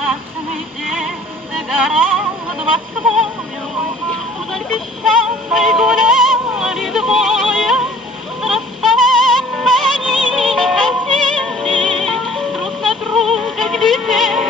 Ясный день догорал над Москвою, вдоль песчаной гуляли двое. Расставаться они не хотели, друг на друга глядели.